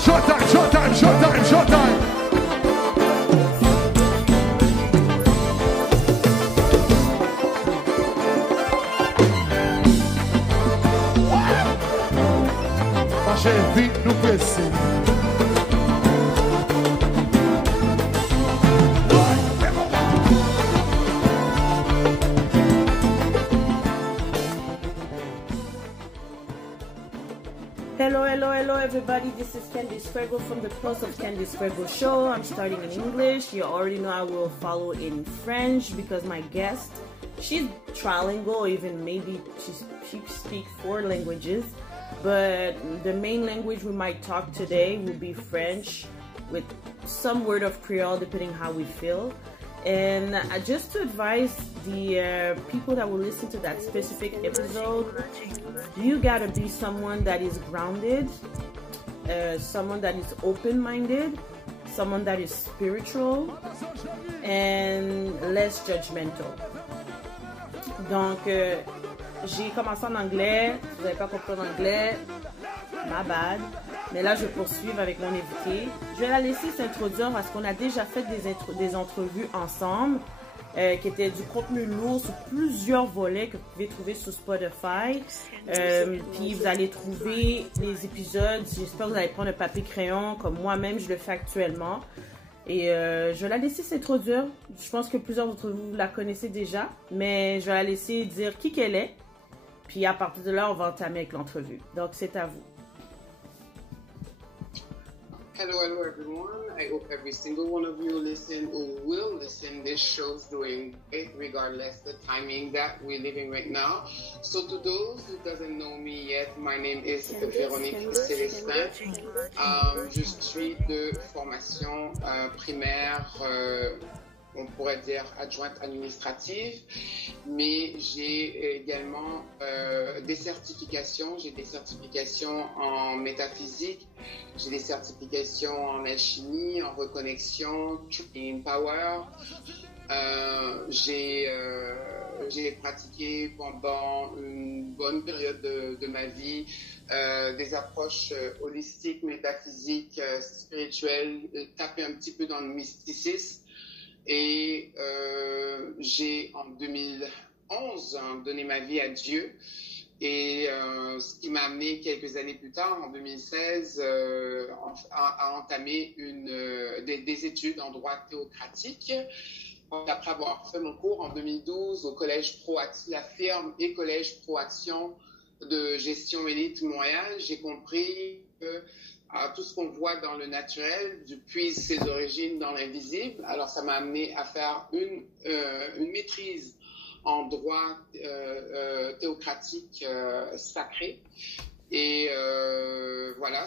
Showtime, showtime, showtime, showtime. J'ai vite nous presser. Hello everybody, this is Candice Fergo from the Pulse of Candice Fergo Show. I'm starting in English. You already know I will follow in French because my guest, she's trilingual, even maybe she speaks 4 languages. But the main language we might talk today will be French with some word of Creole depending how we feel. And just to advise the people that will listen to that specific episode, you gotta be someone that is grounded, someone that is open-minded, someone that is spiritual, and less judgmental. Donc, j'ai commencé en anglais, vous n'avez pas compris l'anglais, my bad. Mais là, je vais poursuivre avec mon invité. Je vais la laisser s'introduire parce qu'on a déjà fait des entrevues ensemble qui étaient du contenu lourd sur plusieurs volets que vous pouvez trouver sur Spotify. Puis vous allez trouver les épisodes. J'espère que vous allez prendre un papier crayon comme moi-même je le fais actuellement. Et je vais la laisser s'introduire. Je pense que plusieurs d'entre vous la connaissez déjà, mais je vais la laisser dire qui qu'elle est. Puis à partir de là, on va entamer avec l'entrevue. Donc, c'est à vous. Hello everyone. I hope every single one of you listen or will listen. This show's doing great regardless the timing that we're living right now. So to those who doesn't know me yet, my name is Véronique Célestin. Je suis de formation primaire, on pourrait dire adjointe administrative, mais j'ai également des certifications. J'ai des certifications en métaphysique, j'ai des certifications en alchimie, en reconnexion, in power. J'ai pratiqué pendant une bonne période de ma vie des approches holistiques, métaphysiques, spirituelles, tapé un petit peu dans le mysticisme. Et j'ai en 2011 donné ma vie à Dieu, et ce qui m'a amené quelques années plus tard, en 2016, à entamer des études en droit théocratique. Après avoir fait mon cours en 2012 au collège la firme et collège Proaction de gestion élite Montréal, j'ai compris que tout ce qu'on voit dans le naturel puise ses origines dans l'invisible. Alors, ça m'a amené à faire une maîtrise en droit théocratique sacré. Et voilà,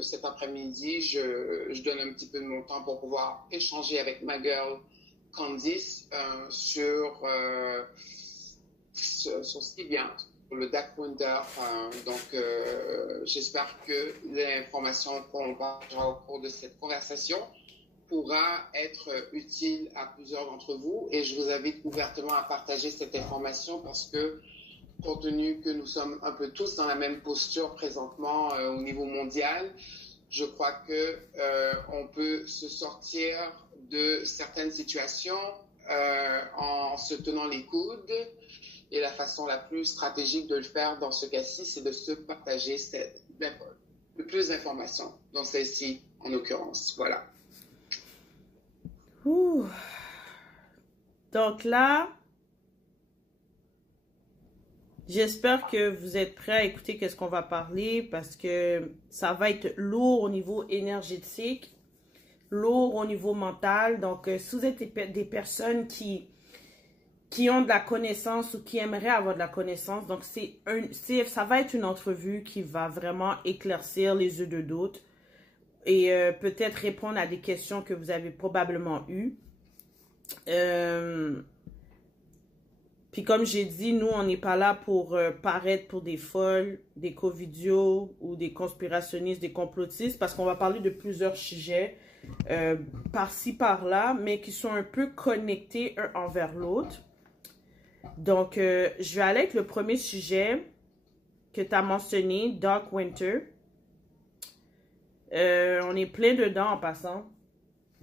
cet après-midi, je donne un petit peu de mon temps pour pouvoir échanger avec ma girl Candice sur ce qui vient. Le Dark Winter, donc j'espère que l'information qu'on partagera au cours de cette conversation pourra être utile à plusieurs d'entre vous, et je vous invite ouvertement à partager cette information parce que compte tenu que nous sommes un peu tous dans la même posture présentement au niveau mondial, je crois que on peut se sortir de certaines situations en se tenant les coudes. Et la façon la plus stratégique de le faire dans ce cas-ci, c'est de se partager le plus d'informations, dans celle-ci en l'occurrence. Voilà. Ouh. Donc là, j'espère que vous êtes prêts à écouter qu'est-ce qu'on va parler parce que ça va être lourd au niveau énergétique, lourd au niveau mental. Donc, si vous êtes des personnes qui ont de la connaissance ou qui aimeraient avoir de la connaissance. Donc, ça va être une entrevue qui va vraiment éclaircir les yeux de d'autres et peut-être répondre à des questions que vous avez probablement eues. Puis comme j'ai dit, nous, on n'est pas là pour paraître pour des folles, des covidios ou des conspirationnistes, des complotistes, parce qu'on va parler de plusieurs sujets par-ci, par-là, mais qui sont un peu connectés un envers l'autre. Donc, je vais aller avec le premier sujet que tu as mentionné, Dark Winter. On est plein dedans en passant.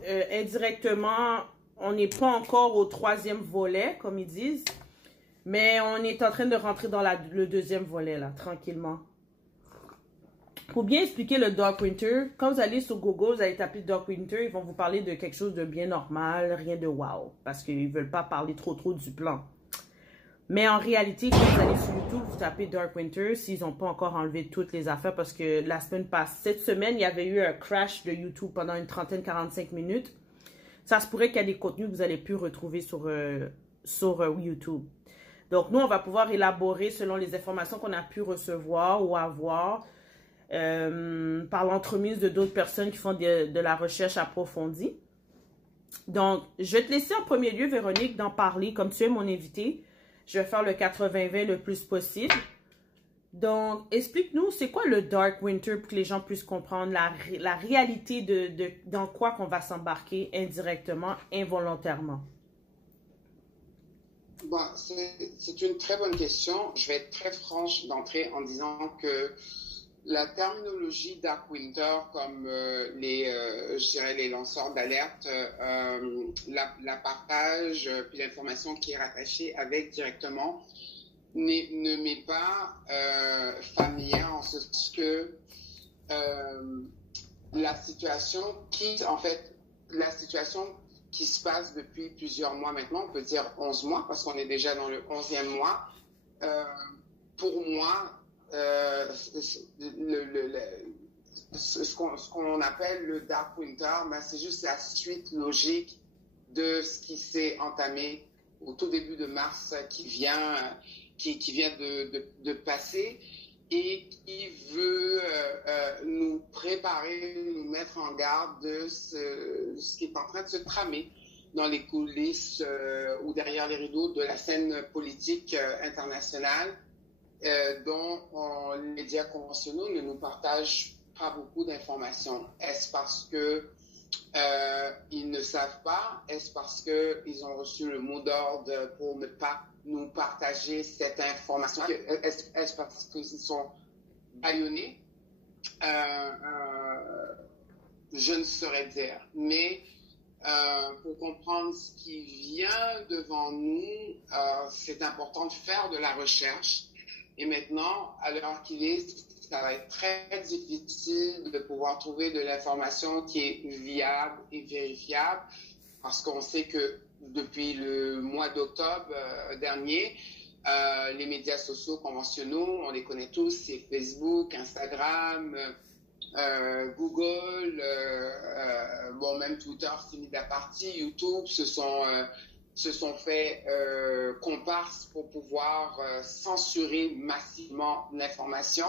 Indirectement, on n'est pas encore au 3e volet, comme ils disent. Mais on est en train de rentrer dans le 2e volet, là, tranquillement. Pour bien expliquer le Dark Winter, quand vous allez sur Google, vous allez taper Dark Winter, ils vont vous parler de quelque chose de bien normal, rien de wow. Parce qu'ils ne veulent pas parler trop du plan. Mais en réalité, quand vous allez sur YouTube, vous tapez Dark Winter, s'ils n'ont pas encore enlevé toutes les affaires, parce que la semaine passée, cette semaine, il y avait eu un crash de YouTube pendant une 30-45 minutes. Ça se pourrait qu'il y ait des contenus que vous allez plus retrouver sur YouTube. Donc, nous, on va pouvoir élaborer selon les informations qu'on a pu recevoir ou avoir par l'entremise de d'autres personnes qui font de la recherche approfondie. Donc, je vais te laisser en premier lieu, Véronique, d'en parler. Comme tu es mon invité, je vais faire le 80-20 le plus possible. Donc, explique-nous, c'est quoi le Dark Winter pour que les gens puissent comprendre la réalité dans quoi qu'on va s'embarquer indirectement, involontairement? Bon, c'est une très bonne question. Je vais être très franche d'entrée en disant que la terminologie Dark Winter, comme je dirais les lanceurs d'alerte, la partage, puis l'information qui est rattachée avec directement, ne m'est pas familière en ce que la situation qui se passe depuis plusieurs mois maintenant, on peut dire 11 mois, parce qu'on est déjà dans le 11e mois, pour moi, ce qu'on appelle le Dark Winter, ben, c'est juste la suite logique de ce qui s'est entamé au tout début de mars, qui vient de passer et qui veut nous préparer, nous mettre en garde de ce qui est en train de se tramer dans les coulisses ou derrière les rideaux de la scène politique internationale, dont les médias conventionnels ne nous partagent pas beaucoup d'informations. Est-ce parce que ils ne savent pas? Est-ce parce qu'ils ont reçu le mot d'ordre pour ne pas nous partager cette information? Est-ce parce qu'ils sont bâillonnés? Je ne saurais dire. Mais pour comprendre ce qui vient devant nous, c'est important de faire de la recherche. Et maintenant, à l'heure qu'il est, ça va être très difficile de pouvoir trouver de l'information qui est viable et vérifiable, parce qu'on sait que depuis le mois d'octobre dernier, les médias sociaux conventionnels, on les connaît tous, c'est Facebook, Instagram, Google, bon, même Twitter s'est mis de la partie, YouTube se sont fait comparses pour pouvoir censurer massivement l'information.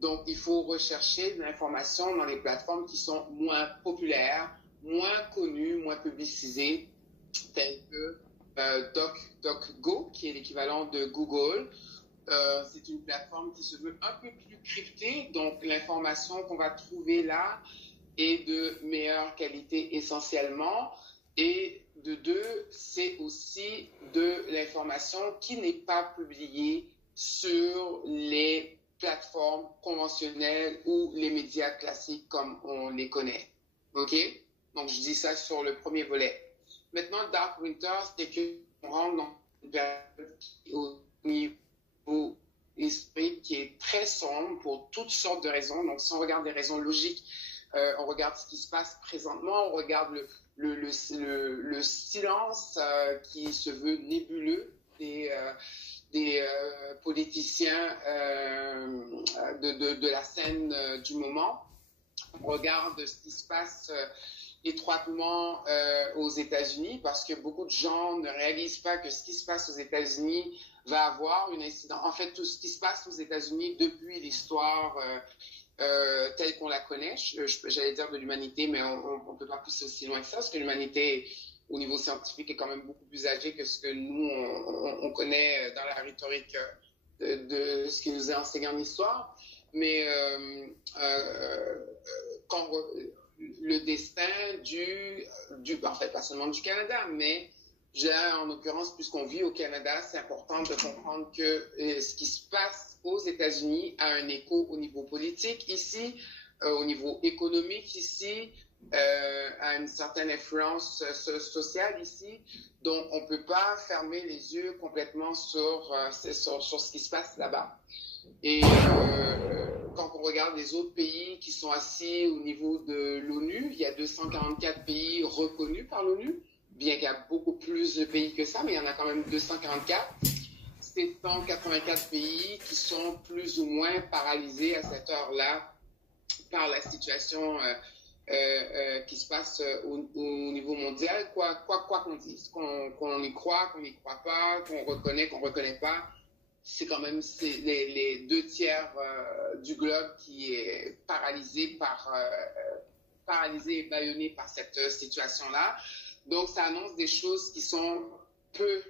Donc, il faut rechercher de l'information dans les plateformes qui sont moins populaires, moins connues, moins publicisées, telles que DuckDuckGo, qui est l'équivalent de Google. C'est une plateforme qui se veut un peu plus cryptée, donc l'information qu'on va trouver là est de meilleure qualité essentiellement. Et de deux, c'est aussi de l'information qui n'est pas publiée sur les plateformes conventionnelles ou les médias classiques comme on les connaît. OK? Donc, je dis ça sur le premier volet. Maintenant, Dark Winter, c'est qu'on rentre dans une période au niveau historique qui est très sombre pour toutes sortes de raisons. Donc, si on regarde des raisons logiques, on regarde ce qui se passe présentement, on regarde le silence qui se veut nébuleux des politiciens de la scène du moment. On regarde ce qui se passe étroitement aux États-Unis, parce que beaucoup de gens ne réalisent pas que ce qui se passe aux États-Unis va avoir une incidence. En fait, tout ce qui se passe aux États-Unis depuis l'histoire telle qu'on la connaît, j'allais dire de l'humanité, mais on ne peut pas pousser aussi loin que ça, parce que l'humanité, au niveau scientifique, est quand même beaucoup plus âgée que ce que nous, on connaît dans la rhétorique de ce qui nous est enseigné en histoire. Mais quand le destin en fait, pas seulement du Canada, mais en l'occurrence, puisqu'on vit au Canada, c'est important de comprendre que ce qui se passe aux États-Unis a un écho au niveau politique. Ici, au niveau économique ici, a une certaine influence sociale ici. Donc, on ne peut pas fermer les yeux complètement sur ce qui se passe là-bas. Et quand on regarde les autres pays qui sont assis au niveau de l'ONU, il y a 244 pays reconnus par l'ONU, bien qu'il y a beaucoup plus de pays que ça, mais il y en a quand même 244. C'est 184 pays qui sont plus ou moins paralysés à cette heure-là par la situation qui se passe au niveau mondial, quoi qu'on dise, qu'on y croit, qu'on n'y croit pas, qu'on reconnaît pas. C'est quand même les 2/3 du globe qui est paralysé et bâillonné par cette situation-là. Donc, ça annonce des choses qui sont peu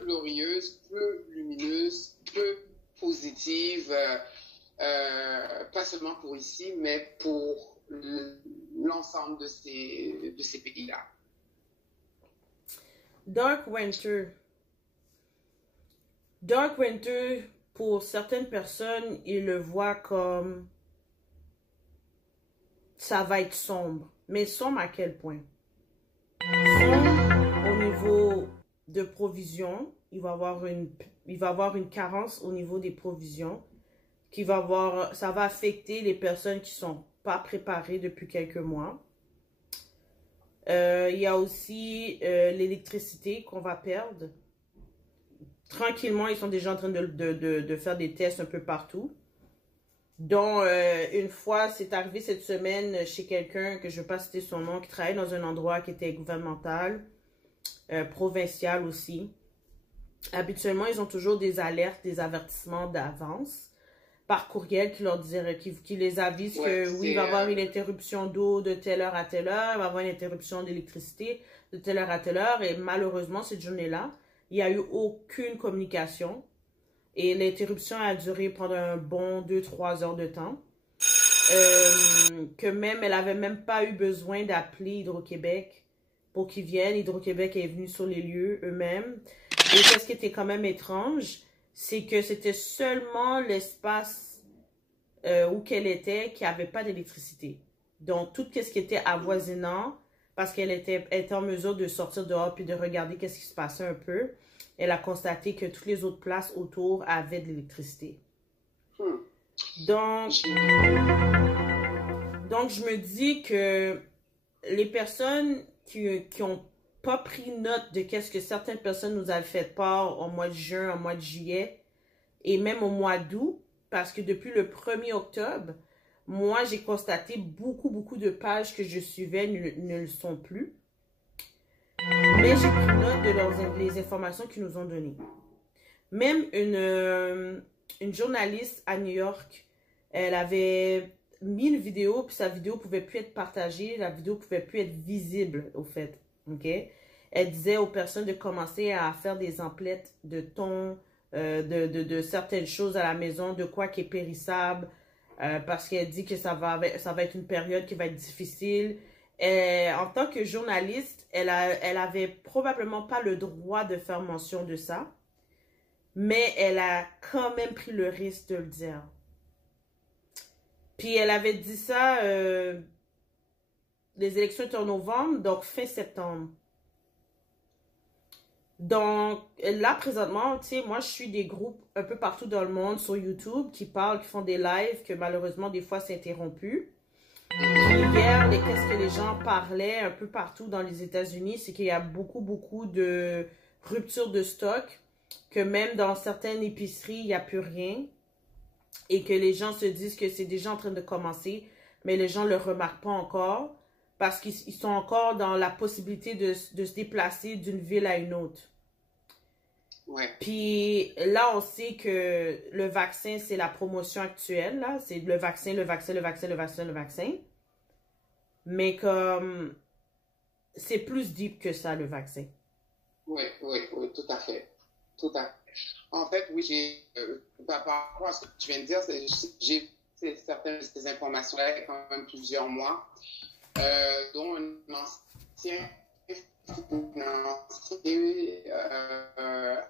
glorieuses, peu lumineuses, peu positives, pas seulement pour ici, mais pour l'ensemble de ces pays-là. Dark Winter, pour certaines personnes, ils le voient comme ça va être sombre. Mais sombre à quel point? Sombre au niveau de provisions. Il va avoir une carence au niveau des provisions. Ça va affecter les personnes qui ne sont pas préparées depuis quelques mois. Il y a aussi l'électricité qu'on va perdre. Tranquillement, ils sont déjà en train de faire des tests un peu partout. Donc, une fois, c'est arrivé cette semaine chez quelqu'un, que je ne vais pas citer son nom, qui travaillait dans un endroit qui était gouvernemental, provincial aussi. Habituellement, ils ont toujours des alertes, des avertissements d'avance par courriel qui les avisent que oui, il va y avoir une interruption d'eau de telle heure à telle heure, il va y avoir une interruption d'électricité de telle heure à telle heure. Et malheureusement, cette journée-là, il n'y a eu aucune communication. Et l'interruption a duré pendant un bon 2-3 heures de temps. Que même, elle n'avait même pas eu besoin d'appeler Hydro-Québec pour qu'ils viennent. Hydro-Québec est venu sur les lieux eux-mêmes. Et ce qui était quand même étrange, c'est que c'était seulement l'espace où qu'elle était qui n'avait pas d'électricité. Donc, tout ce qui était avoisinant, parce qu'elle était en mesure de sortir dehors puis de regarder qu'est-ce qui se passait un peu, elle a constaté que toutes les autres places autour avaient de l'électricité. Donc, je me dis que les personnes qui ont pas pris note de qu'est-ce que certaines personnes nous avaient fait part au mois de juin, au mois de juillet et même au mois d'août, parce que depuis le 1er octobre, moi, j'ai constaté beaucoup de pages que je suivais ne le sont plus. Mais j'ai pris note de les informations qu'ils nous ont données. Même une journaliste à New York, elle avait mis une vidéo, puis sa vidéo ne pouvait plus être partagée, la vidéo ne pouvait plus être visible, au fait. Okay? Elle disait aux personnes de commencer à faire des emplettes de thon, de certaines choses à la maison, de quoi qui est périssable, parce qu'elle dit que ça va être une période qui va être difficile. En tant que journaliste, elle avait probablement pas le droit de faire mention de ça, mais elle a quand même pris le risque de le dire. Puis elle avait dit ça, les élections étaient en novembre, donc fin septembre. Donc là, présentement, tu sais, moi, je suis des groupes un peu partout dans le monde sur YouTube qui parlent, qui font des lives, que malheureusement, des fois, c'est interrompu. Puis hier, qu'est-ce que les gens parlaient un peu partout dans les États-Unis, c'est qu'il y a beaucoup de ruptures de stock, que même dans certaines épiceries, il n'y a plus rien, et que les gens se disent que c'est déjà en train de commencer, mais les gens ne le remarquent pas encore, parce qu'ils sont encore dans la possibilité de se déplacer d'une ville à une autre. Ouais. Puis là, on sait que le vaccin, c'est la promotion actuelle, là. C'est le vaccin. Mais comme, c'est plus deep que ça, le vaccin. Oui, tout à fait. En fait, oui, par rapport à ce que tu viens de dire, j'ai certaines de ces informations-là il y a quand même plusieurs mois, dont un ancien financier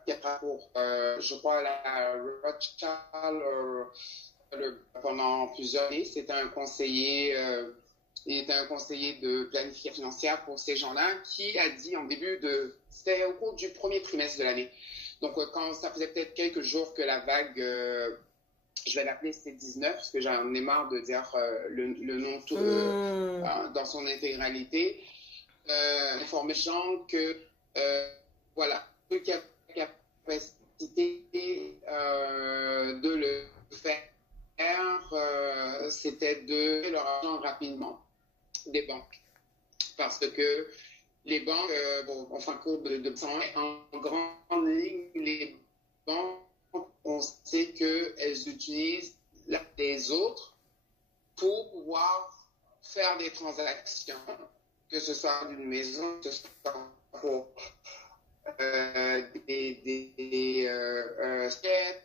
qui a pour, je crois, la Rothschild pendant plusieurs années. C'était un conseiller, il était un conseiller de planification financière pour ces gens-là qui a dit c'était au cours du premier trimestre de l'année. Donc, quand ça faisait peut-être quelques jours que la vague, je vais l'appeler C19, parce que j'en ai marre de dire le nom tout, dans son intégralité, informer les gens que, voilà, ceux qui avaient la capacité de le faire, c'était de leur argent rapidement des banques. Parce que les banques, enfin, cours de en grande ligne, les banques, on sait qu'elles utilisent les autres pour pouvoir faire des transactions, que ce soit d'une maison, que ce soit pour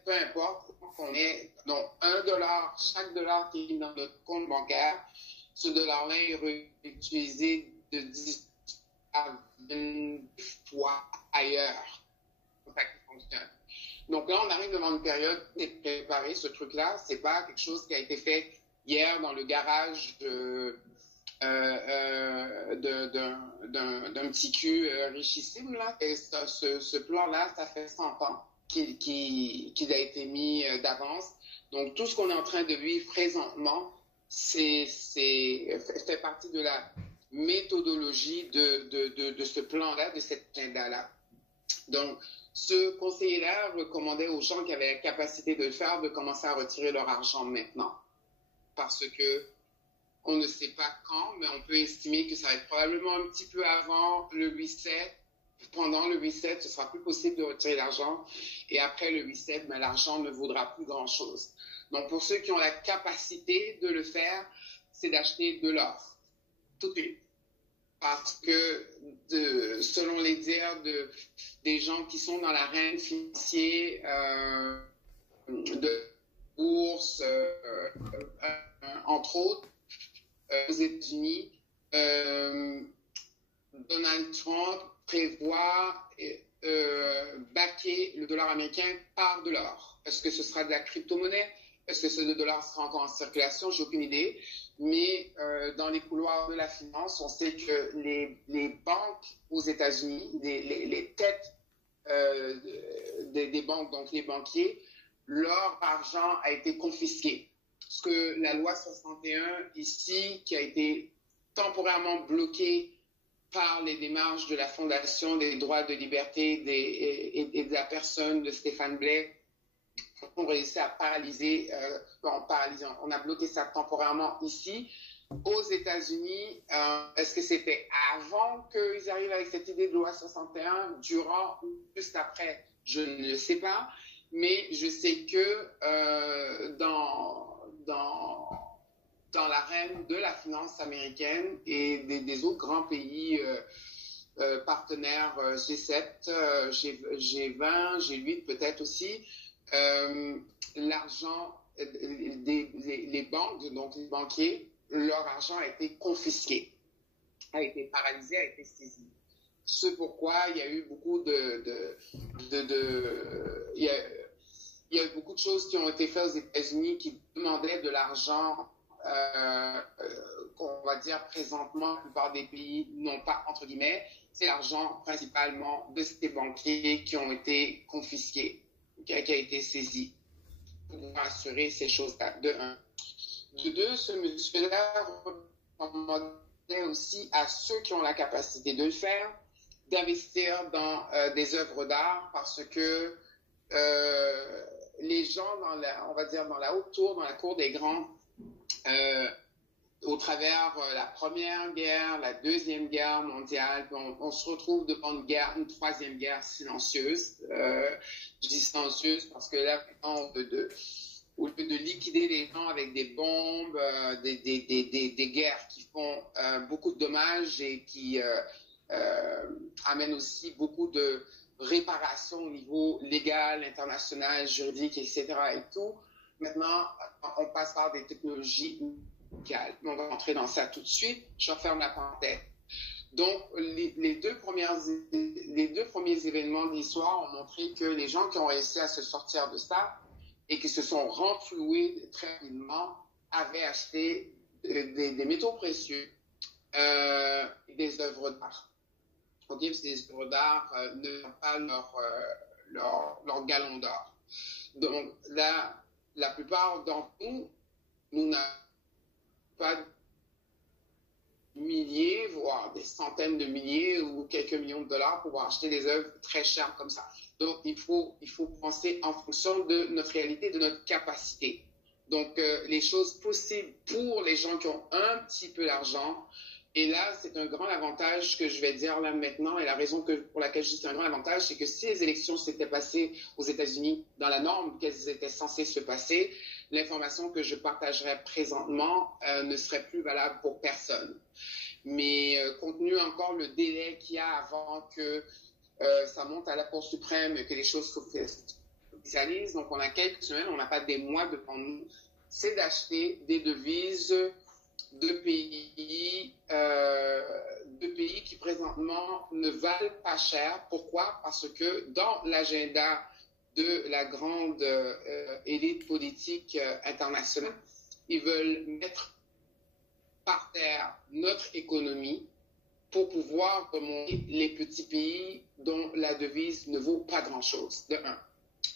peu importe, qu'on ait donc $1, chaque dollar qui est dans notre compte bancaire, ce dollar-là est réutilisé de 10 à 20 fois ailleurs. C'est ça qui fonctionne. Donc là, on arrive devant une période de préparer ce truc-là. C'est pas quelque chose qui a été fait hier dans le garage d'un petit cul richissime, là. Et ce plan-là, ça fait 100 ans qu'il a été mis d'avance. Donc, tout ce qu'on est en train de vivre présentement, fait partie de la méthodologie de ce plan-là, de cet agenda-là. Donc, ce conseiller-là recommandait aux gens qui avaient la capacité de le faire de commencer à retirer leur argent maintenant. Parce que on ne sait pas quand, mais on peut estimer que ça va être probablement un petit peu avant le reset. Pendant le reset, ce sera plus possible de retirer l'argent. Et après le reset, ben, l'argent ne vaudra plus grand-chose. Donc, pour ceux qui ont la capacité de le faire, c'est d'acheter de l'or. Tout de suite. Parce que, selon les dires des gens qui sont dans l'arène financière, de bourse, entre autres, aux États-Unis, Donald Trump prévoit backer le dollar américain par de l'or. Est-ce que ce sera de la crypto-monnaie? Est-ce que ce dollar sera encore en circulation? J'ai aucune idée. Mais dans les couloirs de la finance, on sait que les banques aux États-Unis, les têtes des banques, donc les banquiers, leur argent a été confisqué. Parce que la loi 61 ici, qui a été temporairement bloquée par les démarches de la Fondation des droits de liberté et de la personne de Stéphane Blais, on réussi à paralyser, on a bloqué ça temporairement ici. Aux États-Unis, est-ce que c'était avant qu'ils arrivent avec cette idée de loi 61, durant ou juste après? Je ne le sais pas, mais je sais que dans l'arène de la finance américaine et des autres grands pays partenaires G7, G20, G8 peut-être aussi, l'argent les banques, donc les banquiers, leur argent a été confisqué, a été paralysé, a été saisi. Ce pourquoi il y a eu beaucoup il y a eu beaucoup de choses qui ont été faites aux États-Unis qui demandaient de l'argent qu'on va dire présentement, la plupart des pays n'ont pas, entre guillemets, c'est l'argent principalement de ces banquiers qui ont été confisqués, qui a été saisi pour pouvoir assurer ces choses-là, de un. De deux, ce monsieur-là recommandait aussi à ceux qui ont la capacité de le faire, d'investir dans des œuvres d'art parce que les gens on va dire dans la haute tour, dans la cour des grands, au travers la Première Guerre, la Deuxième Guerre mondiale, on se retrouve devant une troisième guerre silencieuse. Je dis silencieuse parce que là, au lieu de liquider les gens avec des bombes, des guerres qui font beaucoup de dommages et qui amènent aussi beaucoup de réparations au niveau légal, international, juridique, etc. et tout. Maintenant, on passe par des technologies locales. On va rentrer dans ça tout de suite. Je referme la parenthèse. Donc, les deux premiers événements de l'histoire ont montré que les gens qui ont réussi à se sortir de ça et qui se sont renfloués très rapidement avaient acheté des métaux précieux, des œuvres d'art. Ok, parce que les œuvres d'art ne n'ont pas leur galon d'or. Donc là, la plupart d'entre nous n'avons pas milliers, voire des centaines de milliers ou quelques millions de dollars pour pouvoir acheter des œuvres très chères comme ça. Donc, il faut penser en fonction de notre réalité, de notre capacité. Donc, les choses possibles pour les gens qui ont un petit peu d'argent. Et là, c'est un grand avantage que je vais dire là maintenant. Et la raison pour laquelle je dis c'est un grand avantage, c'est que si les élections s'étaient passées aux États-Unis dans la norme qu'elles étaient censées se passer, l'information que je partagerai présentement ne serait plus valable pour personne. Mais compte tenu encore le délai qu'il y a avant que ça monte à la Cour suprême, que les choses s'officialisent, donc on a quelques semaines, on n'a pas des mois devant nous, c'est d'acheter des devises de pays qui présentement ne valent pas cher. Pourquoi? Parce que dans l'agenda de la grande élite politique internationale, ils veulent mettre par terre notre économie pour pouvoir remonter les petits pays dont la devise ne vaut pas grand-chose, de un.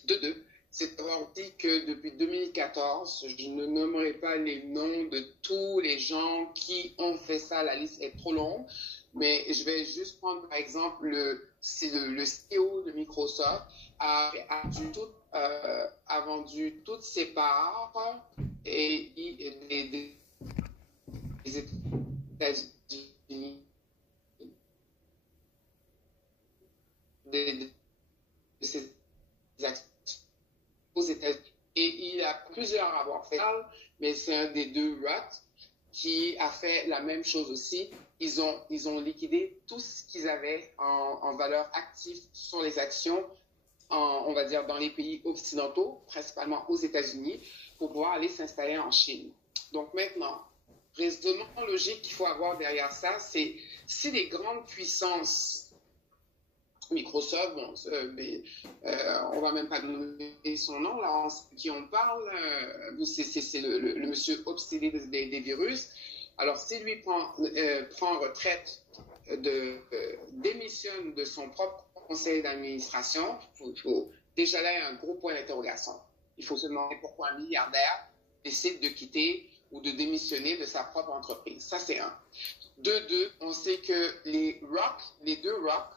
De deux, c'est d'avoir dit que depuis 2014, je ne nommerai pas les noms de tous les gens qui ont fait ça, la liste est trop longue, mais je vais juste prendre par exemple le CEO de Microsoft a vendu toutes ses parts et des États-Unis de ses actions aux États-Unis. Et il a plusieurs à avoir fait, mais c'est un des deux Roth qui a fait la même chose aussi. Ils ont liquidé tout ce qu'ils avaient en valeur active sur les actions, on va dire dans les pays occidentaux, principalement aux États-Unis, pour pouvoir aller s'installer en Chine. Donc maintenant, raisonnement logique qu'il faut avoir derrière ça, c'est si les grandes puissances, Microsoft, bon, on va même pas donner son nom, là, qui on parle, c'est le monsieur obsédé des virus. Alors, s'il lui prend retraite, démissionne de son propre conseil d'administration, déjà là, il y a un gros point d'interrogation. Il faut se demander pourquoi un milliardaire décide de quitter ou de démissionner de sa propre entreprise. Ça, c'est un. De deux, on sait que les deux Rock,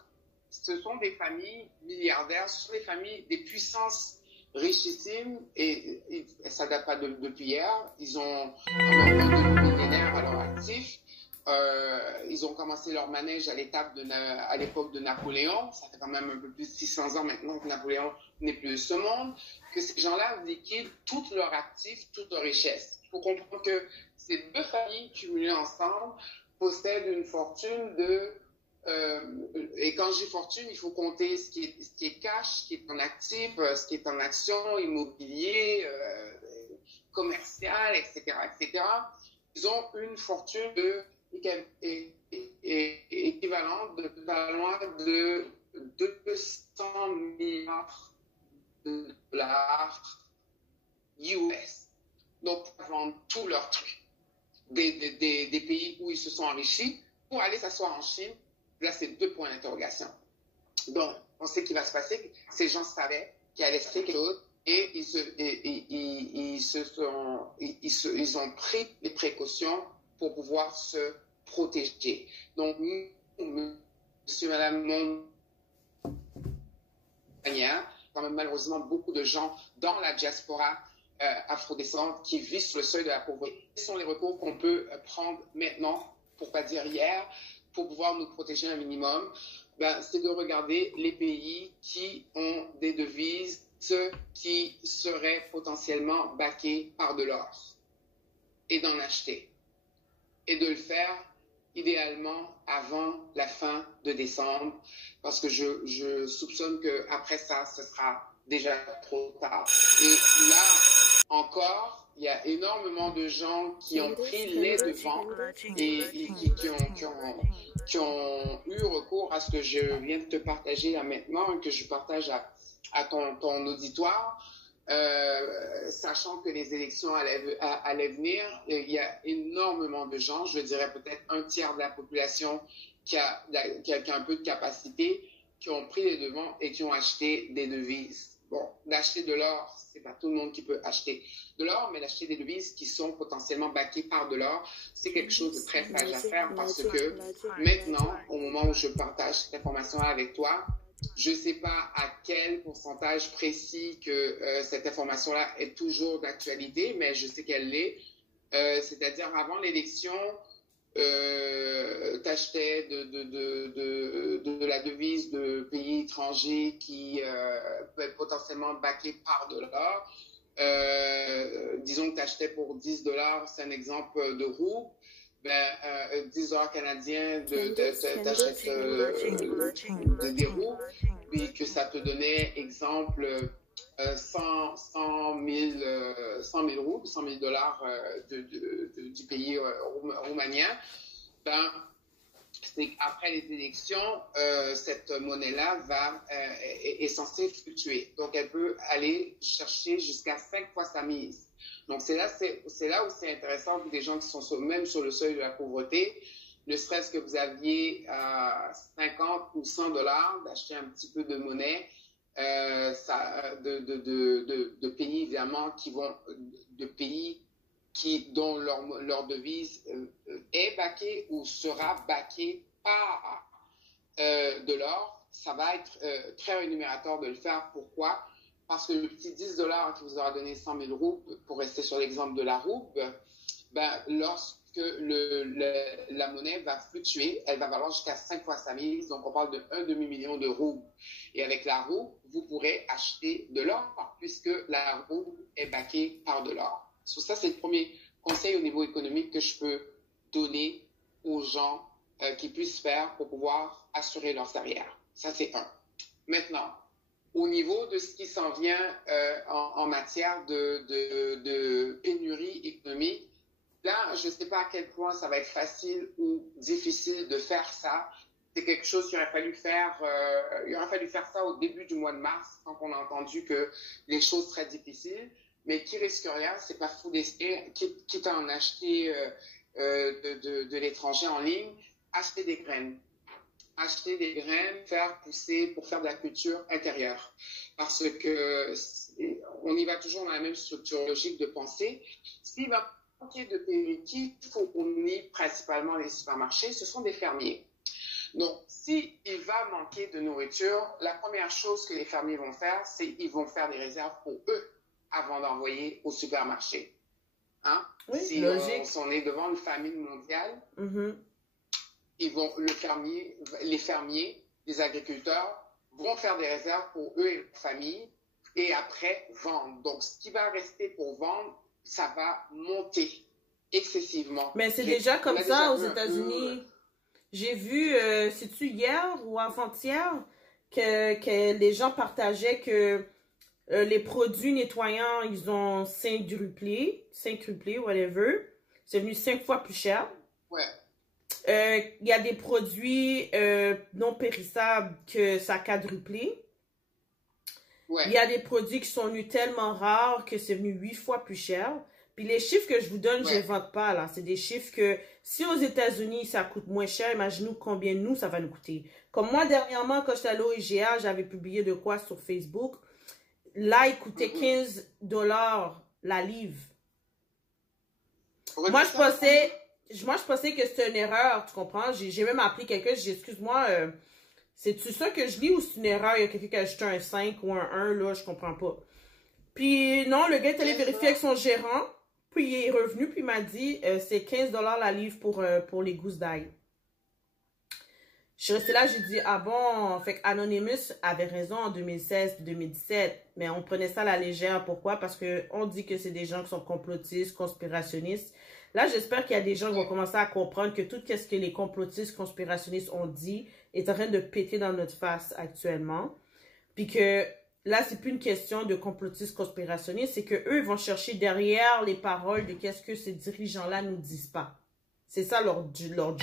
ce sont des familles milliardaires, ce sont des familles, des puissances richissimes, et ça ne date pas depuis hier. Ils ont quand même 2 millénaires à leur actif. Ils ont commencé leur manège à l'époque de Napoléon. Ça fait quand même un peu plus de 600 ans maintenant que Napoléon n'est plus de ce monde. Que ces gens-là liquident tous leurs actifs, toute leur richesse. Il faut comprendre que ces deux familles cumulées ensemble possèdent une fortune et quand je dis fortune, il faut compter ce qui est cash, ce qui est en actif, ce qui est en action, immobilier, commercial, etc., etc. Ils ont une fortune équivalente de pas loin de 200 milliards de dollars US. Donc, pour vendre tous leurs trucs des pays où ils se sont enrichis pour aller s'asseoir en Chine. Là, c'est 2 points d'interrogation. Donc, on sait qu'il va se passer. Ces gens savaient qu'il allait se passer quelque chose et ils ont pris les précautions pour pouvoir se protéger. Donc, nous, monsieur, madame, quand même malheureusement beaucoup de gens dans la diaspora afrodescendante qui vivent sur le seuil de la pauvreté. Quels sont les recours qu'on peut prendre maintenant, pour pas dire hier, pour pouvoir nous protéger un minimum? C'est de regarder les pays qui ont des devises qui seraient potentiellement backées par de l'or et d'en acheter. Et de le faire idéalement avant la fin de décembre, parce que je soupçonne qu'après ça, ce sera déjà trop tard. Et là encore, il y a énormément de gens qui ont pris les devants et qui ont eu recours à ce que je viens de te partager là maintenant et que je partage à ton auditoire. sachant que les élections allaient venir, il y a énormément de gens, je dirais peut-être un tiers de la population qui a un peu de capacité, qui ont pris les devants et qui ont acheté des devises. Bon, d'acheter de l'or, c'est pas tout le monde qui peut acheter de l'or, mais d'acheter des devises qui sont potentiellement backées par de l'or, c'est quelque chose de très sage à faire parce que maintenant, au moment où je partage cette information-là avec toi, je ne sais pas à quel pourcentage précis que cette information-là est toujours d'actualité, mais je sais qu'elle l'est. C'est-à-dire, avant l'élection, t'achetais de la devise de pays étrangers qui peut être potentiellement backée par de l'or. Disons que t'achetais pour $10, c'est un exemple de roux. Ben, $10 canadiens t'achètes des roues, puis que ça te donnait, exemple, 100 000 roues, $100 000 du pays roumanien. Ben, c'est qu'après les élections, cette monnaie-là est censée fluctuer. Donc, elle peut aller chercher jusqu'à 5 fois sa mise. Donc, c'est là où c'est intéressant pour des gens qui sont même sur le seuil de la pauvreté, ne serait-ce que vous aviez 50 ou $100 d'acheter un petit peu de monnaie, de pays évidemment dont leur devise est backée ou sera backée par de l'or. Ça va être très rémunérateur de le faire. Pourquoi? Parce que le petit $10 qui vous aura donné 100 000 roubles, pour rester sur l'exemple de la roube, ben, lorsque la monnaie va fluctuer, elle va valoir jusqu'à 5 fois sa mise. Donc, on parle de 1 demi-million de roubles. Et avec la roube, vous pourrez acheter de l'or puisque la roube est backée par de l'or. Ça, c'est le premier conseil au niveau économique que je peux donner aux gens qui puissent faire pour pouvoir assurer leur carrière. Ça, c'est un. Maintenant, au niveau de ce qui s'en vient en matière de pénurie économique, là, je ne sais pas à quel point ça va être facile ou difficile de faire ça. C'est quelque chose qu'il aurait fallu faire. Il aurait fallu faire ça au début du mois de mars, quand on a entendu que les choses seraient difficiles. Mais qui risque rien, c'est pas fou d'essayer, quitte à en acheter de l'étranger en ligne, acheter des graines. Acheter des graines, faire pousser pour faire de la culture intérieure. Parce que on y va toujours dans la même structure logique de pensée. S'il va manquer de pénurie, qui faut unir principalement les supermarchés, ce sont des fermiers. Donc, s'il va manquer de nourriture, la première chose que les fermiers vont faire, c'est qu'ils vont faire des réserves pour eux avant d'envoyer au supermarché. Hein? Oui, si on est devant une famine mondiale, les fermiers, les agriculteurs vont faire des réserves pour eux et leur famille et après vendre. Donc, ce qui va rester pour vendre, ça va monter excessivement. Mais c'est déjà comme ça aux États-Unis. J'ai vu, c'est-tu hier ou avant-hier, que les gens partageaient que les produits nettoyants, ils ont quintuplé, whatever. C'est venu 5 fois plus cher. Ouais. Il y a des produits non périssables que ça a quadruplé. Ouais. Il y a des produits qui sont venus tellement rares que c'est venu 8 fois plus cher. Puis les chiffres que je vous donne, je n'invente pas, là. C'est des chiffres que si aux États-Unis, ça coûte moins cher, imaginez-nous combien nous, ça va nous coûter. Comme moi, dernièrement, quand j'étais allée au IGA, j'avais publié de quoi sur Facebook. Là, il coûtait 15 $ la livre. Moi, je pensais que c'était une erreur, tu comprends? J'ai même appelé quelqu'un, j'ai dit, excuse-moi, c'est-tu ça que je lis ou c'est une erreur? Il y a quelqu'un qui a ajouté un 5 ou un 1, là, je comprends pas. Puis, non, le gars est allé vérifier avec son gérant, puis il est revenu, puis il m'a dit, c'est 15 $ la livre pour les gousses d'ail. Je suis restée là, j'ai dit, ah bon, fait Anonymous avait raison en 2016-2017, mais on prenait ça à la légère. Pourquoi? Parce qu'on dit que c'est des gens qui sont complotistes, conspirationnistes. Là, j'espère qu'il y a des gens qui vont commencer à comprendre que tout ce que les complotistes, conspirationnistes ont dit est en train de péter dans notre face actuellement. Puis que là, c'est plus une question de complotistes, conspirationnistes, c'est qu'eux vont chercher derrière les paroles de qu'est-ce que ces dirigeants-là nous disent pas. C'est ça leur job.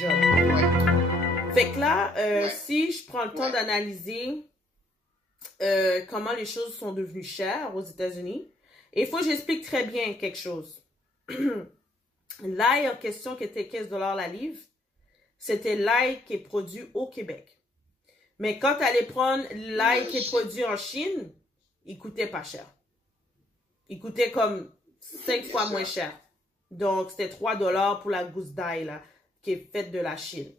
Fait que là, si je prends le temps d'analyser comment les choses sont devenues chères aux États-Unis, Et il faut que j'explique très bien quelque chose. L'ail en question qui était 15 $ la livre, c'était l'ail qui est produit au Québec. Mais quand tu allais prendre l'ail qui est produit en Chine, il coûtait pas cher. Il coûtait comme 5 fois moins cher. Donc, c'était 3 $ pour la gousse d'ail, là, qui est faite de la Chine.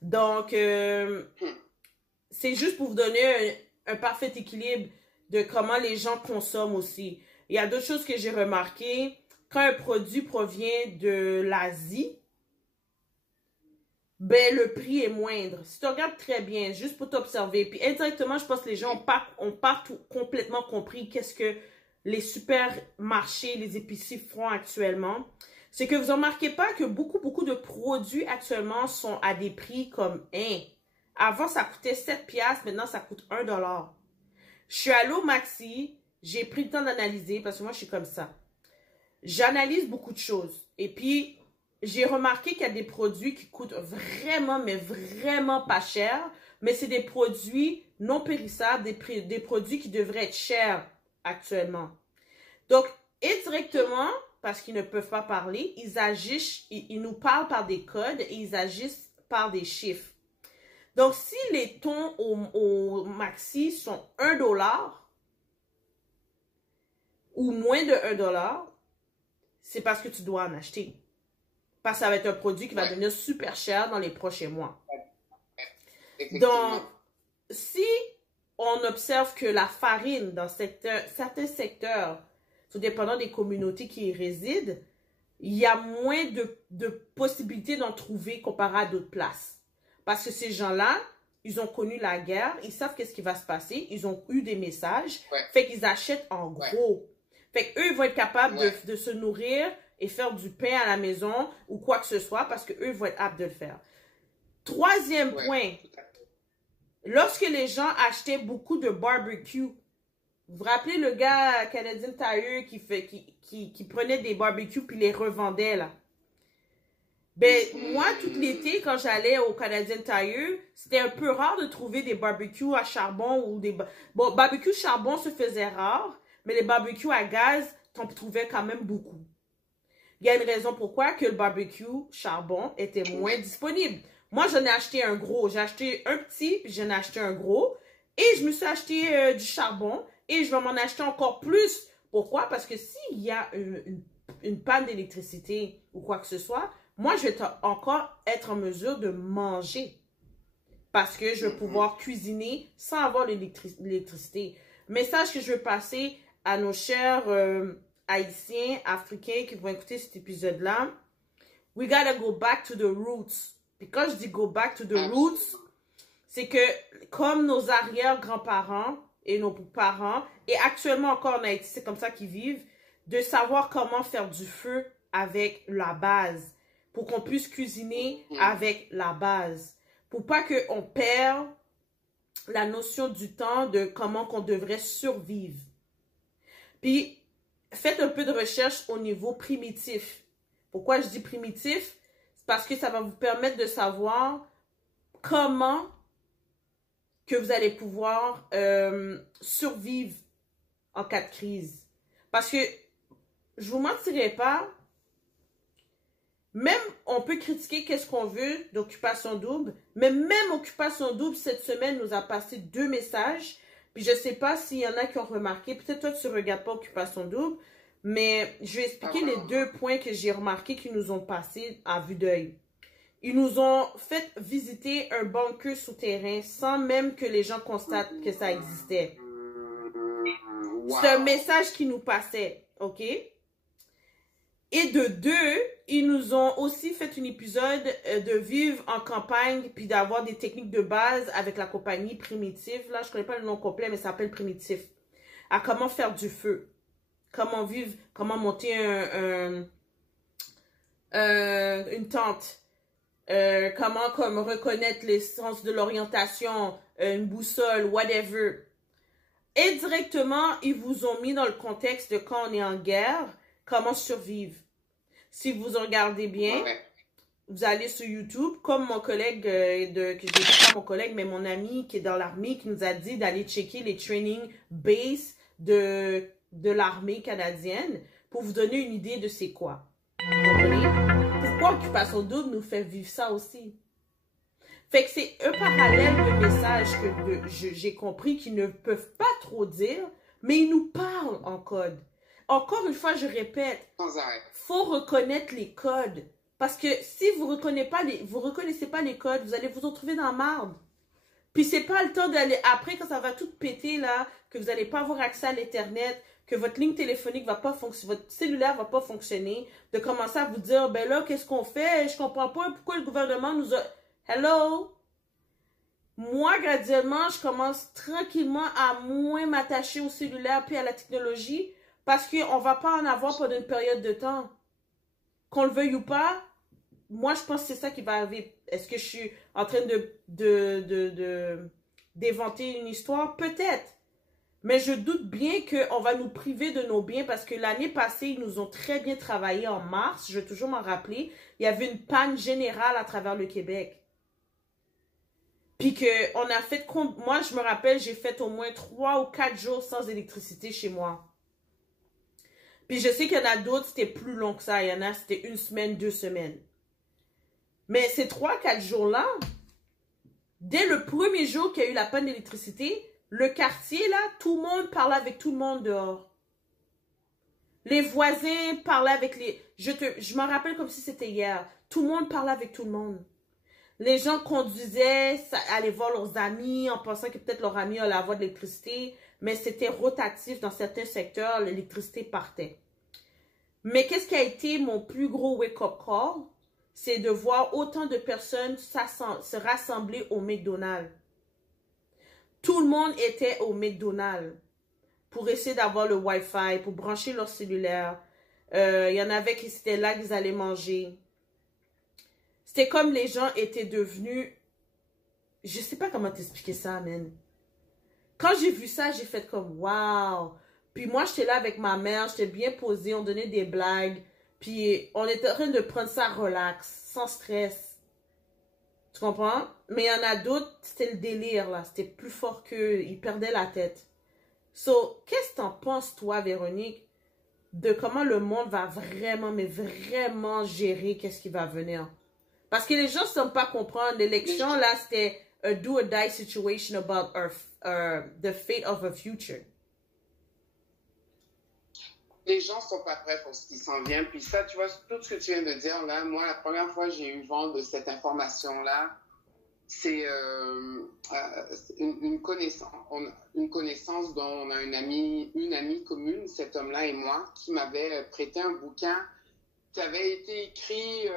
Donc, c'est juste pour vous donner un parfait équilibre de comment les gens consomment aussi. Il y a d'autres choses que j'ai remarquées. Quand un produit provient de l'Asie, ben le prix est moindre. Si tu regardes très bien, juste pour t'observer, puis indirectement, je pense que les gens ont pas complètement compris qu'est-ce que les supermarchés, les épiceries font actuellement. C'est que vous ne remarquez pas que beaucoup de produits actuellement sont à des prix comme 1. Avant, ça coûtait 7 $, maintenant, ça coûte 1 $. Je suis allée au Maxi, j'ai pris le temps d'analyser, parce que moi, je suis comme ça. J'analyse beaucoup de choses. Et puis, j'ai remarqué qu'il y a des produits qui coûtent vraiment, mais vraiment pas cher, mais c'est des produits non périssables, des produits qui devraient être chers actuellement. Donc, indirectement, parce qu'ils ne peuvent pas parler, ils agissent, ils nous parlent par des codes et ils agissent par des chiffres. Donc, si les thons au Maxi sont 1 $, ou moins de 1 $, c'est parce que tu dois en acheter. Parce que ça va être un produit qui va devenir super cher dans les prochains mois. Donc, si on observe que la farine dans certains secteurs, tout dépendant des communautés qui y résident, il y a moins de possibilités d'en trouver comparé à d'autres places. Parce que ces gens-là, ils ont connu la guerre, ils savent qu'est-ce qui va se passer, ils ont eu des messages, fait qu'ils achètent en gros. Fait qu'eux, ils vont être capables de se nourrir et faire du pain à la maison ou quoi que ce soit parce qu'eux vont être aptes de le faire. Troisième point, lorsque les gens achetaient beaucoup de barbecue, vous vous rappelez le gars Canadian Tire qui prenait des barbecues puis les revendait là? Ben, moi, tout l'été, quand j'allais au Canadian Tire, c'était un peu rare de trouver des barbecues à charbon ou des... Bon, barbecue charbon se faisait rare, mais les barbecues à gaz, t'en trouvais quand même beaucoup. Il y a une raison pourquoi que le barbecue charbon était moins disponible. Moi, j'en ai acheté un gros. J'ai acheté un petit, puis j'en ai acheté un gros. Et je me suis acheté du charbon. Et je vais m'en acheter encore plus. Pourquoi? Parce que s'il y a une panne d'électricité ou quoi que ce soit, moi, je vais encore être en mesure de manger. Parce que je vais pouvoir cuisiner sans avoir l'électricité. Message que je veux passer à nos chers Haïtiens, Africains qui vont écouter cet épisode-là. We gotta go back to the roots. Puis quand je dis go back to the roots, c'est que comme nos arrière-grands-parents et nos parents, et actuellement encore en Haïti, c'est comme ça qu'ils vivent, de savoir comment faire du feu avec la base, pour qu'on puisse cuisiner avec la base, pour pas qu'on perde la notion du temps de comment qu'on devrait survivre. Puis, faites un peu de recherche au niveau primitif. Pourquoi je dis primitif? C'est parce que ça va vous permettre de savoir comment que vous allez pouvoir survivre en cas de crise. Parce que, je vous mentirai pas, même on peut critiquer qu'est-ce qu'on veut d'Occupation Double, mais même Occupation Double, cette semaine, nous a passé 2 messages. Puis je ne sais pas s'il y en a qui ont remarqué, peut-être toi tu ne regardes pas Occupation Double, mais je vais expliquer les 2 points que j'ai remarqués qui nous ont passés à vue d'œil. Ils nous ont fait visiter un bunker souterrain sans même que les gens constatent que ça existait. C'est un message qui nous passait, ok? Et de 2, ils nous ont aussi fait un épisode de vivre en campagne puis d'avoir des techniques de base avec la compagnie Primitif. Là, je ne connais pas le nom complet, mais ça s'appelle Primitif. À comment faire du feu. Comment vivre, comment monter une tente. Comment comme reconnaître l'essence de l'orientation, une boussole, whatever. Indirectement, ils vous ont mis dans le contexte de quand on est en guerre, comment survivre. Si vous regardez bien, vous allez sur YouTube, comme mon collègue, que je dis pas mon collègue, mais mon ami qui est dans l'armée, qui nous a dit d'aller checker les training base de de l'armée canadienne pour vous donner une idée de c'est quoi. Vous comprenez? Pourquoi Occupation Double nous fait vivre ça aussi? Fait que c'est un parallèle de messages que j'ai compris qu'ils ne peuvent pas trop dire, mais ils nous parlent en code. Encore une fois, je répète, faut reconnaître les codes. Parce que si vous reconnaissez pas les codes, vous allez vous retrouver dans la marde. Puis c'est pas le temps d'aller après, quand ça va tout péter là, que vous n'allez pas avoir accès à l'Internet, que votre ligne téléphonique va pas fonctionner, votre cellulaire va pas fonctionner, de commencer à vous dire, ben là, qu'est-ce qu'on fait? Je comprends pas pourquoi le gouvernement nous a... Hello? Moi, graduellement, je commence tranquillement à moins m'attacher au cellulaire puis à la technologie parce qu'on va pas en avoir pendant une période de temps. Qu'on le veuille ou pas, moi, je pense que c'est ça qui va arriver. Est-ce que je suis en train d'éventer une histoire? Peut-être. Mais je doute bien qu'on va nous priver de nos biens parce que l'année passée, ils nous ont très bien travaillé en mars. Je vais toujours m'en rappeler. Il y avait une panne générale à travers le Québec. Puis qu'on a fait... Moi, je me rappelle, j'ai fait au moins 3 ou 4 jours sans électricité chez moi. Puis je sais qu'il y en a d'autres, c'était plus long que ça. Il y en a, c'était 1 semaine, 2 semaines. Mais ces 3-4 jours-là, dès le premier jour qu'il y a eu la panne d'électricité, le quartier, là, tout le monde parlait avec tout le monde dehors. Les voisins parlaient avec les... Je m'en rappelle comme si c'était hier. Tout le monde parlait avec tout le monde. Les gens conduisaient, allaient voir leurs amis en pensant que peut-être leur ami allait avoir de l'électricité, mais c'était rotatif dans certains secteurs, l'électricité partait. Mais qu'est-ce qui a été mon plus gros wake-up call? C'est de voir autant de personnes se rassembler au McDonald's. Tout le monde était au McDonald's pour essayer d'avoir le Wi-Fi, pour brancher leur cellulaire. Il y en avait qui c'était là qu'ils allaient manger. C'était comme les gens étaient devenus... Je sais pas comment t'expliquer ça, man. Quand j'ai vu ça, j'ai fait comme, wow. Puis moi, j'étais là avec ma mère, j'étais bien posée, on donnait des blagues. Puis on était en train de prendre ça relax, sans stress. Tu comprends? Mais il y en a d'autres, c'était le délire, là. C'était plus fort qu'eux, ils perdaient la tête. So, qu'est-ce que t'en penses, toi, Véronique, de comment le monde va vraiment, mais vraiment gérer qu'est-ce qui va venir? Parce que les gens ne semblent pas comprendre. L'élection, là, c'était a do or die situation about the fate of our future. Les gens sont pas prêts pour ce qui s'en vient. Puis ça, tu vois, tout ce que tu viens de dire, là, moi, la première fois que j'ai eu vent de cette information-là, c'est une connaissance dont on a une amie commune, cet homme-là et moi, qui m'avait prêté un bouquin qui avait été écrit,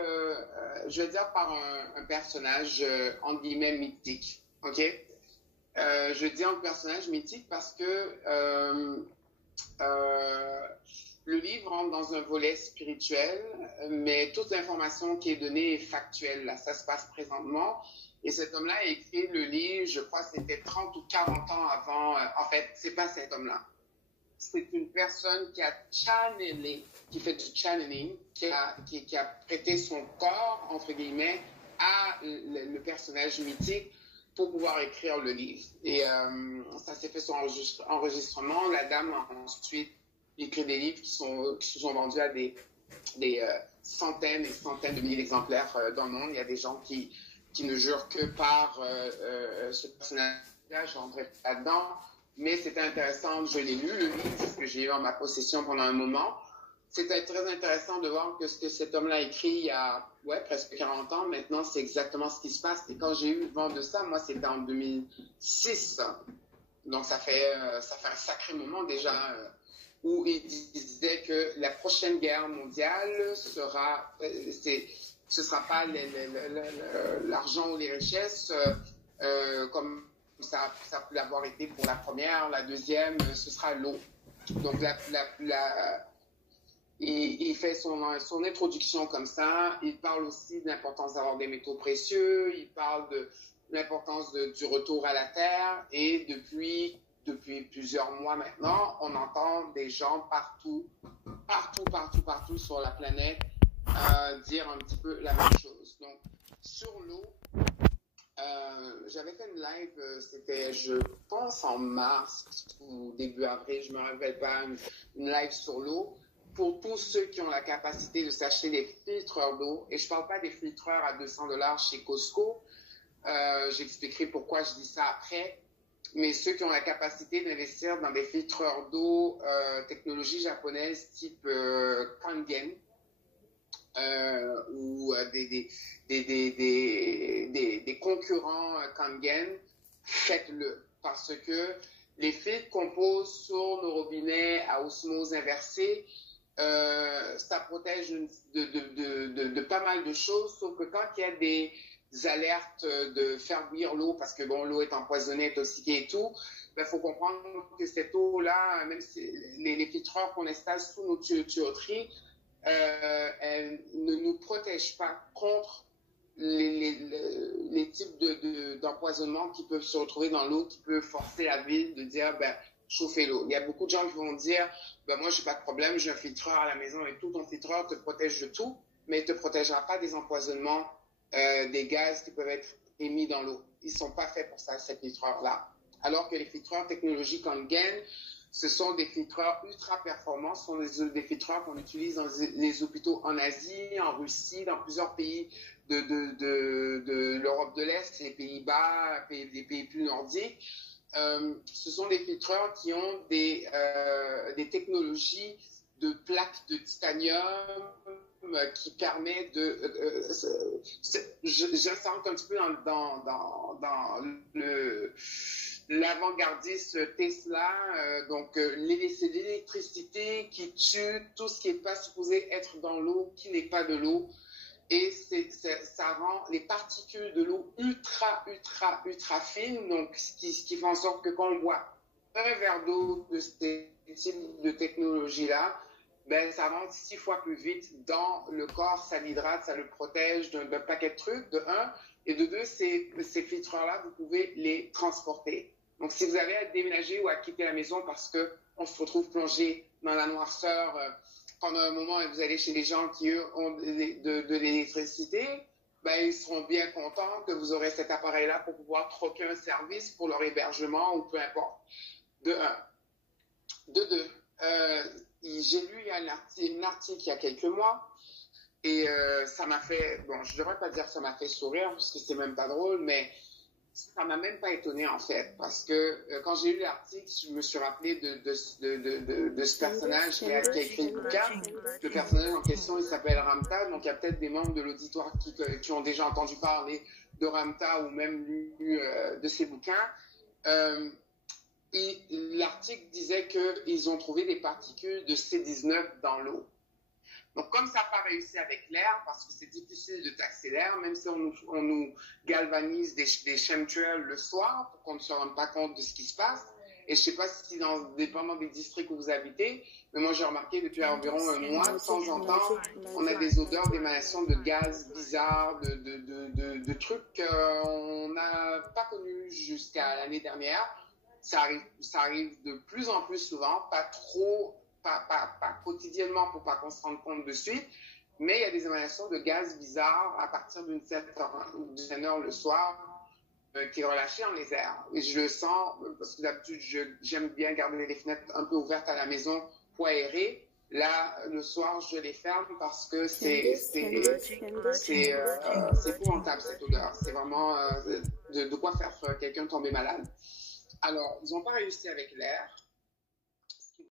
je veux dire, par un personnage, entre guillemets, mythique. OK? Je dis un personnage mythique parce que le livre entre dans un volet spirituel, mais toute l'information qui est donnée est factuelle. Là, ça se passe présentement. Et cet homme-là a écrit le livre, je crois que c'était 30 ou 40 ans avant. En fait, c'est pas cet homme-là. C'est une personne qui a channelé, qui fait du channeling, qui a prêté son corps, entre guillemets, à le personnage mythique pour pouvoir écrire le livre. Et ça s'est fait son enregistrement. La dame a ensuite écrit des livres qui se sont vendus à des centaines et centaines de milliers d'exemplaires dans le monde. Il y a des gens qui ne jurent que par ce personnage-là, je rentrerai là-dedans. Mais c'était intéressant, je l'ai lu, le livre, que j'ai eu en ma possession pendant un moment. C'était très intéressant de voir que ce que cet homme-là a écrit il y a presque 40 ans. Maintenant, c'est exactement ce qui se passe. Et quand j'ai eu vent de ça, moi, c'était en 2006. Donc, ça fait un sacré moment déjà où il disait que la prochaine guerre mondiale ce sera pas l'argent ou les richesses comme ça peut l'avoir été pour la première, la deuxième, ce sera l'eau. Donc, il fait son introduction comme ça. Il parle aussi de l'importance d'avoir des métaux précieux. Il parle de l'importance du retour à la terre. Et depuis plusieurs mois maintenant, on entend des gens partout sur la planète dire un petit peu la même chose. Donc, sur l'eau, j'avais fait une live, c'était, je pense, en mars ou début avril, je me rappelle pas, une live sur l'eau. Pour tous ceux qui ont la capacité de s'acheter des filtreurs d'eau, et je ne parle pas des filtreurs à $200 chez Costco, j'expliquerai pourquoi je dis ça après, mais ceux qui ont la capacité d'investir dans des filtreurs d'eau technologie japonaise type Kangen, ou des concurrents Kangen, faites-le, parce que les filtres qu'on pose sur nos robinets à osmose inversée, ça protège de pas mal de choses, sauf que quand il y a des alertes de faire bouillir l'eau, parce que bon, l'eau est empoisonnée, toxiquée et tout, il faut comprendre que cette eau-là, même si les filtreurs qu'on installe sous nos tuyauteries, elle ne nous protège pas contre les types d'empoisonnement qui peuvent se retrouver dans l'eau, qui peuvent forcer la ville de dire chauffer l'eau. Il y a beaucoup de gens qui vont dire moi j'ai pas de problème, j'ai un filtreur à la maison et tout, ton filtreur te protège de tout, mais il te protégera pas des empoisonnements, des gaz qui peuvent être émis dans l'eau. Ils sont pas faits pour ça, ces filtreurs-là. Alors que les filtreurs technologiques Kangen, ce sont des filtreurs ultra performants, ce sont des filtreurs qu'on utilise dans les hôpitaux en Asie, en Russie, dans plusieurs pays de l'Europe de l'Est, les Pays-Bas, les pays plus nordiques. Ce sont des filtreurs qui ont des technologies de plaques de titanium qui permettent j'insente un petit peu dans l'avant-gardiste Tesla, c'est l'électricité qui tue tout ce qui n'est pas supposé être dans l'eau, qui n'est pas de l'eau, et ça rend les particules de l'eau ultra fines, donc ce qui fait en sorte que quand on boit un verre d'eau de ce type de technologie-là, ça rentre 6 fois plus vite dans le corps, ça l'hydrate, ça le protège d'un paquet de trucs, de un, et de deux, ces filtreurs-là, vous pouvez les transporter. Donc, si vous avez à déménager ou à quitter la maison parce qu'on se retrouve plongé dans la noirceur pendant un moment et vous allez chez les gens qui, eux, ont de l'électricité, ils seront bien contents que vous aurez cet appareil-là pour pouvoir troquer un service pour leur hébergement ou peu importe. De un. De deux, j'ai lu un article il y a quelques mois et ça m'a fait, je ne devrais pas dire que ça m'a fait sourire parce que c'est même pas drôle, mais ça m'a même pas étonné en fait, parce que quand j'ai lu l'article, je me suis rappelé de ce personnage qui a écrit le bouquin. Le personnage en question, il s'appelle Ramtha, donc il y a peut-être des membres de l'auditoire qui ont déjà entendu parler de Ramtha ou même lu de ses bouquins. Et l'article disait qu'ils ont trouvé des particules de C19 dans l'eau. Donc, comme ça n'a pas réussi avec l'air, parce que c'est difficile de taxer l'air, même si on nous galvanise des chemtrails le soir pour qu'on ne se rende pas compte de ce qui se passe. Et je ne sais pas si dépendant des districts où vous habitez, mais moi j'ai remarqué depuis environ un mois, de temps en temps, on a des odeurs d'émanation de gaz bizarres, de trucs qu'on n'a pas connus jusqu'à l'année dernière. Ça arrive de plus en plus souvent, pas quotidiennement pour pas qu'on se rende compte de suite, mais il y a des émanations de gaz bizarres à partir d'une certaine heure le soir qui est relâchée dans les airs. Et je le sens, parce que d'habitude, j'aime bien garder les fenêtres un peu ouvertes à la maison pour aérer. Là, le soir, je les ferme parce que c'est épouvantable cette odeur. C'est vraiment de quoi faire quelqu'un tomber malade. Alors, ils n'ont pas réussi avec l'air.